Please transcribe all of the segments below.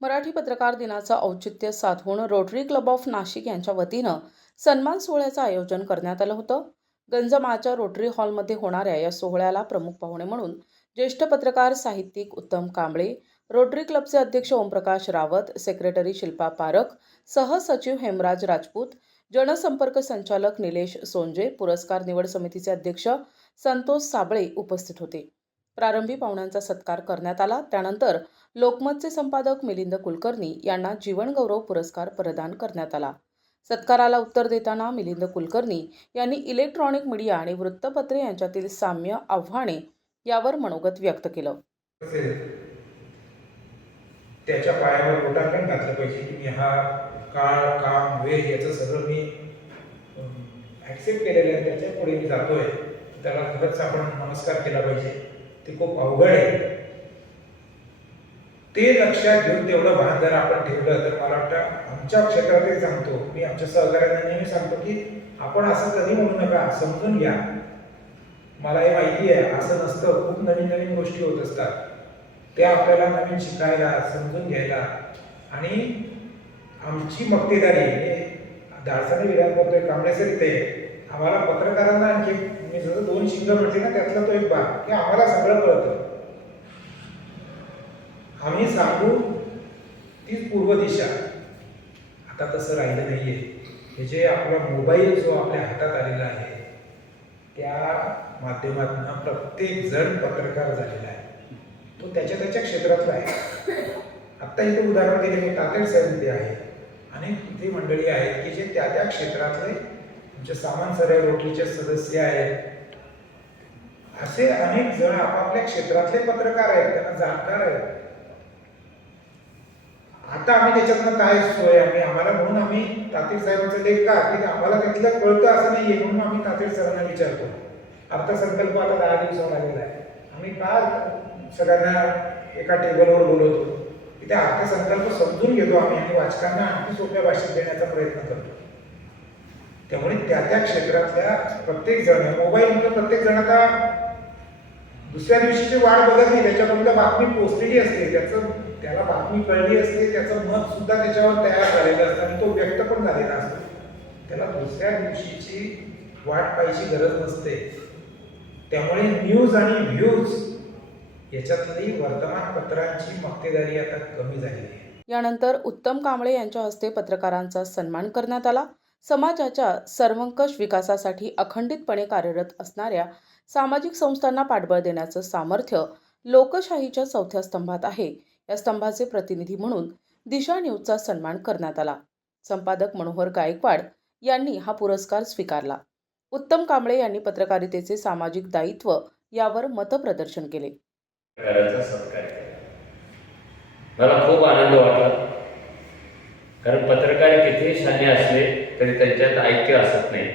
मराठी पत्रकार दिनाचं औचित्य साधून रोटरी क्लब ऑफ नाशिक यांच्या वतीनं सन्मान सोहळ्याचं आयोजन करण्यात आलं होतं. गंजमाच्या रोटरी हॉलमध्ये होणाऱ्या या सोहळ्याला प्रमुख पाहुणे म्हणून ज्येष्ठ पत्रकार साहित्यिक उत्तम कांबळे रोटरी क्लबचे अध्यक्ष ओमप्रकाश रावत सेक्रेटरी शिल्पा पारख सहसचिव हेमराज राजपूत जनसंपर्क संचालक निलेश सोंजे पुरस्कार निवड समितीचे अध्यक्ष संतोष साबळे उपस्थित होते. प्रारंभी पाहुण्यांचा सत्कार करण्यात आला. त्यानंतर लोकमतचे संपादक मिलिंद कुलकर्णी यांना जीवनगौरव पुरस्कार प्रदान करण्यात आला. सत्काराला उत्तर देताना मिलिंद कुलकर्णी यांनी इलेक्ट्रॉनिक मीडिया आणि वृत्तपत्रे यांच्यातील साम्य आव्हाने यावर मनोगत व्यक्त केलं. त्याच्या पायावर लोटांकण घातलं पाहिजे की मी हा काळ काम वेळ याचं सगळं मी ॲक्सेप्ट केलेलं आहे त्याच्या पुढे मी जातोय. त्याला खरंच आपण नमस्कार केला पाहिजे. ते खूप अवघड आहे. ते लक्षात घेऊन तेवढं भान जर आपण ठेवलं तर मला वाटतं आमच्या क्षेत्रातही सांगतो मी आमच्या सहकार्यांना नेहमी सांगतो की आपण असं कधी म्हणू नका समजून घ्या. मला हे माहिती आहे असं नसतं खूप नवीन नवीन गोष्टी होत असतात. त्या आपल्याला नवीन शिकायला समजून घ्यायला. आणि आमची मक्तेदारी हे दाडसाने विधान करतोय कांबळे सर आम्हाला पत्रकारांना आणखी मी जसं दोन शिंग म्हटले ना त्यातला तो एक भाग की आम्हाला सगळं कळतं. आम्ही सांगू तीच पूर्व दिशा. आता तसं राहिलं नाहीये. हे जे आपला मोबाईल जो आपल्या हातात आलेला आहे त्या माध्यमातून प्रत्येक जण पत्रकार झालेला आहे. तो त्याच्या त्याच्या क्षेत्रातला आहे. आत्ता इथे उदाहरण दिले मी तातेड साहेब इथे आहे. अनेक इथे मंडळी आहेत की जे त्या त्या क्षेत्रातले आमचे सामान सऱ्या रोटरीचे सदस्य आहेत. असे अनेक जण आपापल्या क्षेत्रातले पत्रकार आहेत त्यांना जाणकार आहेत. आता आम्ही त्याच्यातनं काय सोय आम्ही आम्हाला म्हणून आम्ही तातीर साहेबांचं लेख का की आम्हाला तिथलं कळतं असं नाहीये म्हणून आम्ही तातीर सरांना विचारतो. अर्थसंकल्प आता दहा दिवसावर आलेला आहे. आम्ही का सगळ्यांना एका टेबलवर बोलवतो? तिथे अर्थसंकल्प समजून घेतो आम्ही आणि वाचकांना आणखी सोप्या भाषेत देण्याचा प्रयत्न करतो. त्यामुळे त्या त्या क्षेत्रातल्या प्रत्येक जण मोबाईलमुळे प्रत्येक जण आता दुसऱ्या दिवशीची वाट बघत नाही त्याच्यापर्यंत बातमी पोचलेली असते त्याचं त्याला बातमी कळली असते त्याचं मत सुद्धा त्याच्यावर तयार झालेलं असतं आणि तो व्यक्त पण झालेला असतो. त्याला दुसऱ्या दिवशीची वाट पाहायची गरज नसते. त्यामुळे न्यूज आणि व्ह्यूज याच्यातली वर्तमानपत्रांची मक्तेदारी आता कमी झालेली आहे. यानंतर उत्तम कांबळे यांच्या हस्ते पत्रकारांचा सन्मान करण्यात आला. समाजाच्या सर्वंकष विकासासाठी अखंडितपणे कार्यरत असणाऱ्या सामाजिक संस्थांना पाठबळ देण्याचं सामर्थ्य लोकशाहीच्या चौथ्या स्तंभात आहे. या स्तंभाचे प्रतिनिधी म्हणून दिशा न्यूजचा सन्मान करण्यात आला. संपादक मनोहर गायकवाड यांनी हा पुरस्कार स्वीकारला. उत्तम कांबळे यांनी पत्रकारितेचे सामाजिक दायित्व यावर मतप्रदर्शन केले. मला खूप आनंद वाटला. कारण पत्रकार कितीही शाने असले तरी त्यांच्यात ऐक्य असत नाही.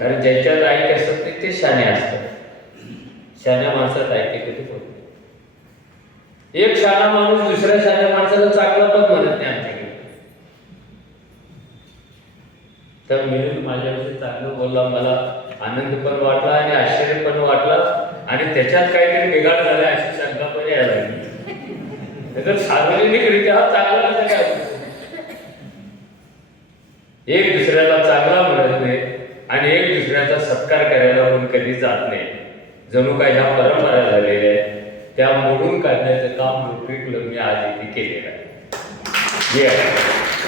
कारण ज्यांच्यात ऐक्य असत नाही ते शाने असतात. शान्या माणसात ऐक्य कधी होत नाही. एक शाणा माणूस दुसऱ्या शाण्या माणसाला चांगला पण म्हणत नाही आमच्याकडे. तर मिळून माझ्याविषयी चांगलं बोलला मला आनंद पण वाटला आणि आश्चर्य पण वाटला आणि त्याच्यात काहीतरी बिघाड झाला अशी शंका पण यायला लागली. सार्वजनिकरित्या चांगला कसं काय एक दुसऱ्याला चांगला म्हणत नाही आणि एक दुसऱ्याचा सत्कार करायला म्हणून कधी जात नाही. जणू काय ह्या परंपरा झालेल्या आहेत त्या मोडून काढण्याचं काम रोटरी क्लबने आज इथे केलेलं आहे.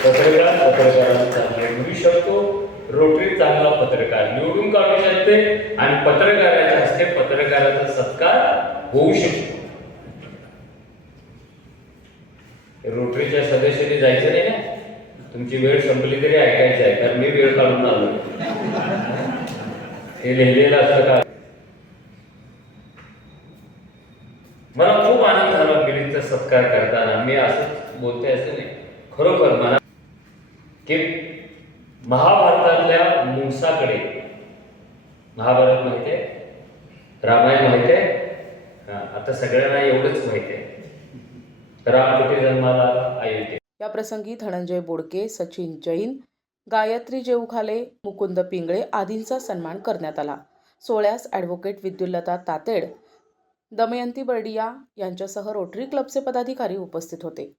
पत्रकार पत्रकाराला चांगले म्हणू शकतो रोटरी चांगला पत्रकार निवडून काढू शकते आणि पत्रकाराच्या हस्ते पत्रकाराचा सत्कार होऊ शकतो. रोटरीच्या सदस्याने जायचं नाही. तुमची वेळ संपली तरी ऐकायची आहे कारण मी वेळ काढून आलो हे लिहिलेलं असतं का? मला खूप आनंद झाला मिलिंदचा सत्कार करताना. मी असं बोलते असं नाही. खरोखर मला की महाभारतातल्या मुंसाकडे महाभारत माहिती आहे? रामायण माहिती आहे? आता सगळ्यांना एवढंच माहिती आहे. राम कुठे जन्माला? अयोध्या. याप्रसंगी या प्रसंगी धनंजय बोडके सचिन जैन गायत्री जेऊखाले मुकुंद पिंगळे आदींचा सन्मान करण्यात आला. सोहळ्यास ॲडव्होकेट विद्युल्लता तातेड दमयंती बर्डिया यांच्यासह रोटरी क्लबचे पदाधिकारी उपस्थित होते.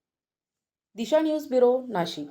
Disha news bureau Nashik.